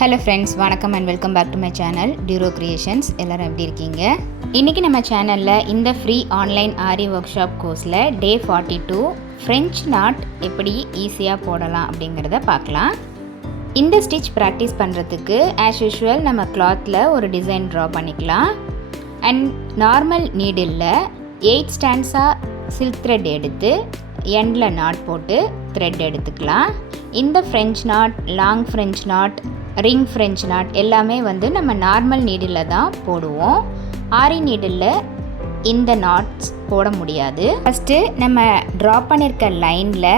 Hello friends, வணக்கம் and welcome back to my channel Duro Creations. எல்லாரும் எப்படி இருக்கீங்க? இன்னைக்கு நம்ம சேனல்ல இந்த free online aari workshop கோர்ஸ்ல டே 42 French knot எப்படி ஈஸியா போடலாம் அப்படிங்கறத பார்க்கலாம். இந்த ஸ்டிட்ச் பிராக்டீஸ் பண்றதுக்கு as usual நம்ம clothல ஒரு டிசைன் draw பண்ணிக்கலாம். and நார்மல் நீடில்ல 8 ஸ்டாண்ட்ஸா silk thread எடுத்து எண்ட்ல knot போட்டு thread எடுத்துக்கலாம். இந்த French knot, long French knot, ring French not எல்லாமே வந்து நம்ம நார்மல் நீடில் தான் போடுவோம். ஆரி நீடில் இந்த நாட்ஸ் போட முடியாது. ஃபஸ்ட்டு நம்ம ட்ரா பண்ணியிருக்க லைனில்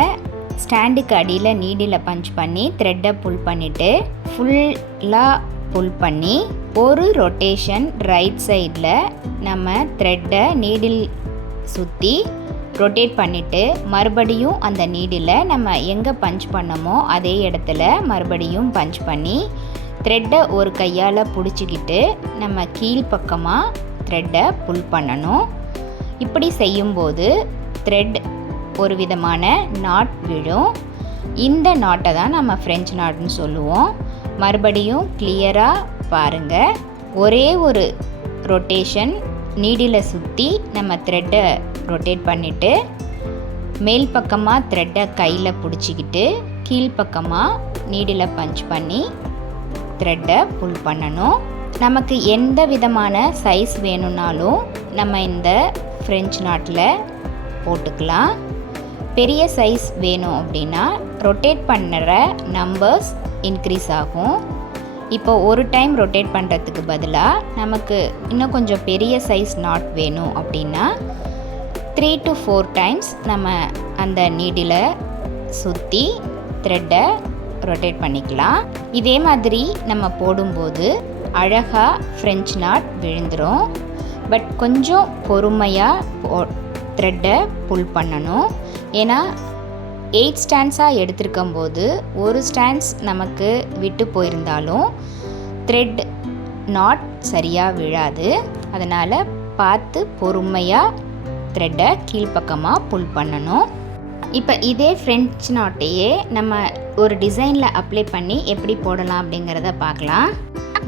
ஸ்டாண்டுக்கு அடியில் நீடில் பஞ்ச் பண்ணி த்ரெட்டை புல் பண்ணிவிட்டு ஃபுல்லாக புல் பண்ணி ஒரு ரொட்டேஷன் ரைட் சைடில் நம்ம த்ரெட்டை நீடில் சுற்றி ரொட்டேட் பண்ணிவிட்டு மறுபடியும் அந்த நீடில் நம்ம எங்கே பஞ்ச் பண்ணமோ அதே இடத்துல மறுபடியும் பஞ்ச் பண்ணி த்ரெட்டை ஒரு கையால் பிடிச்சிக்கிட்டு நம்ம கீழ்ப்பக்கமாக த்ரெட்டை புல் பண்ணணும். இப்படி செய்யும்போது த்ரெட் ஒரு விதமான நாட் விழும். இந்த நாட்டை தான் நம்ம ஃப்ரெஞ்ச் நாட்னு சொல்லுவோம். மறுபடியும் கிளியராக பாருங்கள். ஒரே ஒரு ரொட்டேஷன் நீடில் சுற்றி நம்ம த்ரெட்டை ரொட்டேட் பண்ணிவிட்டு மேல் பக்கமாக த்ரெட்டை கையில் பிடிச்சிக்கிட்டு கீழ்ப்பக்கமாக நீடில் பஞ்ச் பண்ணி த்ரெட்டை புல் பண்ணணும். நமக்கு எந்த விதமான சைஸ் வேணும்னாலும் நம்ம இந்த ஃப்ரெஞ்ச் நாட்டில் போட்டுக்கலாம். பெரிய சைஸ் வேணும் அப்படின்னா ரொட்டேட் பண்ணுற நம்பர்ஸ் இன்க்ரீஸ் ஆகும். இப்போ ஒரு டைம் ரொட்டேட் பண்ணுறதுக்கு பதிலாக நமக்கு இன்னும் கொஞ்சம் பெரிய சைஸ் நாட் வேணும் அப்படின்னா 3 to 4 டைம்ஸ் நம்ம அந்த நீடில் சுற்றி த்ரெட்டை ரொட்டேட் பண்ணிக்கலாம். இதே மாதிரி நம்ம போடும்போது அழகாக ஃப்ரெஞ்ச் நாட் விழுந்துடும். பட் கொஞ்சம் பொறுமையாக த்ரெட்டை புல் பண்ணணும். ஏன்னா 8 ஸ்டாண்ட்ஸாக எடுத்திருக்கும் போது ஒரு ஸ்டாண்ட்ஸ் நமக்கு விட்டு போயிருந்தாலும் த்ரெட் நாட் சரியாக விழாது. அதனால் பார்த்து பொறுமையாக த்ரெட்டை கீழ்ப்பக்கமாக புல் பண்ணணும். இப்போ இதே ஃப்ரெஞ்ச் நாட்டையே நம்ம ஒரு டிசைனில் அப்ளை பண்ணி எப்படி போடலாம் அப்படிங்கிறத பார்க்கலாம்.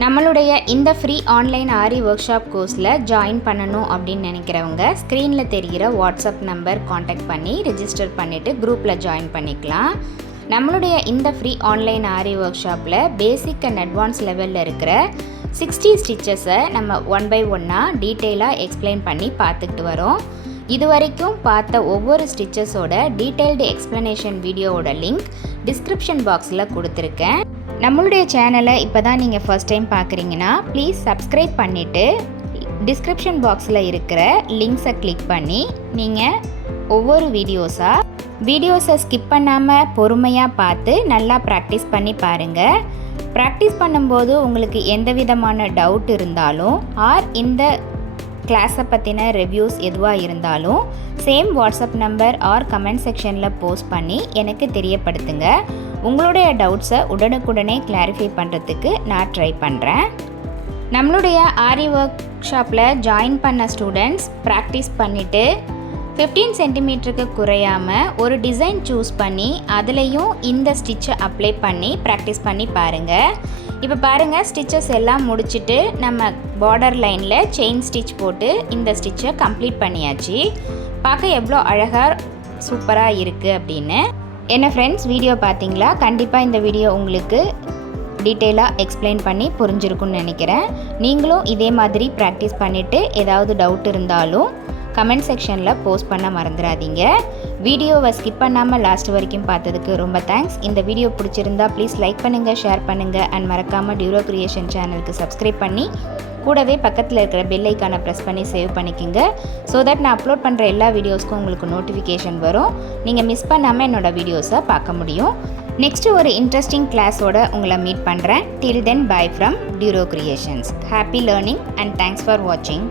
நம்மளுடைய இந்த free online aari work shop கோர்ஸில் ஜாயின் பண்ணணும் அப்படின்னு நினைக்கிறவங்க ஸ்க்ரீனில் தெரிகிற வாட்ஸ்அப் நம்பர் காண்டாக்ட் பண்ணி ரெஜிஸ்டர் பண்ணிவிட்டு குரூப்பில் ஜாயின் பண்ணிக்கலாம். நம்மளுடைய இந்த ஃப்ரீ ஆன்லைன் ஆரி ஒர்க் ஷாப்பில் பேசிக் அண்ட் அட்வான்ஸ் லெவலில் இருக்கிற 60 ஸ்டிச்சஸை நம்ம 1 by 1 டீட்டெயிலாக எக்ஸ்பிளைன் பண்ணி பார்த்துக்கிட்டு வரோம். இது வரைக்கும் பார்த்த ஒவ்வொரு ஸ்டிச்சஸோட டீட்டெயில்டு எக்ஸ்ப்ளனேஷன் வீடியோவோட லிங்க் டிஸ்கிரிப்ஷன் பாக்ஸில் கொடுத்துருக்கேன். நம்மளுடைய சேனலை இப்போ தான் நீங்கள் ஃபர்ஸ்ட் டைம் பார்க்குறீங்கன்னா ப்ளீஸ் சப்ஸ்கிரைப் பண்ணிவிட்டு டிஸ்கிரிப்ஷன் பாக்ஸில் இருக்கிற லிங்க்ஸை கிளிக் பண்ணி நீங்கள் ஒவ்வொரு வீடியோஸை ஸ்கிப் பண்ணாமல் பொறுமையாக பார்த்து நல்லா ப்ராக்டிஸ் பண்ணி பாருங்கள். ப்ராக்டிஸ் பண்ணும்போது உங்களுக்கு எந்த விதமான டவுட் இருந்தாலும் ஆர் இந்த கிளாஸை பற்றின ரிவ்யூஸ் எதுவாக இருந்தாலும் same WhatsApp number or comment செக்ஷனில் போஸ்ட் பண்ணி எனக்கு தெரியப்படுத்துங்க. உங்களுடைய டவுட்ஸை உடனுக்குடனே கிளாரிஃபை பண்ணுறதுக்கு நான் ட்ரை பண்ணுறேன். நம்மளுடைய ஆரி ஒர்க் ஷாப்பில் ஜாயின் பண்ண ஸ்டூடெண்ட்ஸ் ப்ராக்டிஸ் பண்ணிவிட்டு 15 சென்டிமீட்டருக்கு குறையாமல் ஒரு டிசைன் சூஸ் பண்ணி அதுலேயும் இந்த ஸ்டிச்சை அப்ளை பண்ணி ப்ராக்டிஸ் பண்ணி பாருங்கள். இப்போ பாருங்கள், ஸ்டிச்சஸ் எல்லாம் முடிச்சுட்டு நம்ம பார்டர் லைனில் செயின் ஸ்டிச் போட்டு இந்த ஸ்டிச்சை கம்ப்ளீட் பண்ணியாச்சு. பார்க்க எவ்வளோ அழகாக சூப்பராக இருக்குது அப்படின்னு. என்ன ஃப்ரெண்ட்ஸ், வீடியோ பார்த்தீங்களா? கண்டிப்பாக இந்த வீடியோ உங்களுக்கு டீட்டெயிலாக எக்ஸ்பிளைன் பண்ணி புரிஞ்சிருக்குன்னு நினைக்கிறேன். நீங்களும் இதே மாதிரி ப்ராக்டிஸ் பண்ணிவிட்டு ஏதாவது டவுட் இருந்தாலும் கமெண்ட் செக்ஷனில் போஸ்ட் பண்ண மறந்துடாதீங்க. வீடியோவை ஸ்கிப் பண்ணாமல் லாஸ்ட் வரைக்கும் பார்த்ததுக்கு ரொம்ப தேங்க்ஸ். இந்த வீடியோ பிடிச்சிருந்தா ப்ளீஸ் லைக் பண்ணுங்கள், ஷேர் பண்ணுங்கள் அண்ட் மறக்காமல் டியூரோ கிரியேஷன் சேனலுக்கு சப்ஸ்கிரைப் பண்ணி கூடவே பக்கத்தில் இருக்கிற பெல் ஐக்கானை ப்ரெஸ் பண்ணி சேவ் பண்ணிக்கோங்க. ஸோ தட் நான் அப்லோட் பண்ணுற எல்லா வீடியோஸ்க்கும் உங்களுக்கு நோட்டிஃபிகேஷன் வரும். நீங்கள் மிஸ் பண்ணாமல் என்னோடய வீடியோஸை பார்க்க முடியும். நெக்ஸ்ட்டு ஒரு இன்ட்ரெஸ்டிங் கிளாஸோட உங்களை மீட் பண்ணுறேன். Till then bye from Duro creations. Happy learning and thanks for வாட்சிங்.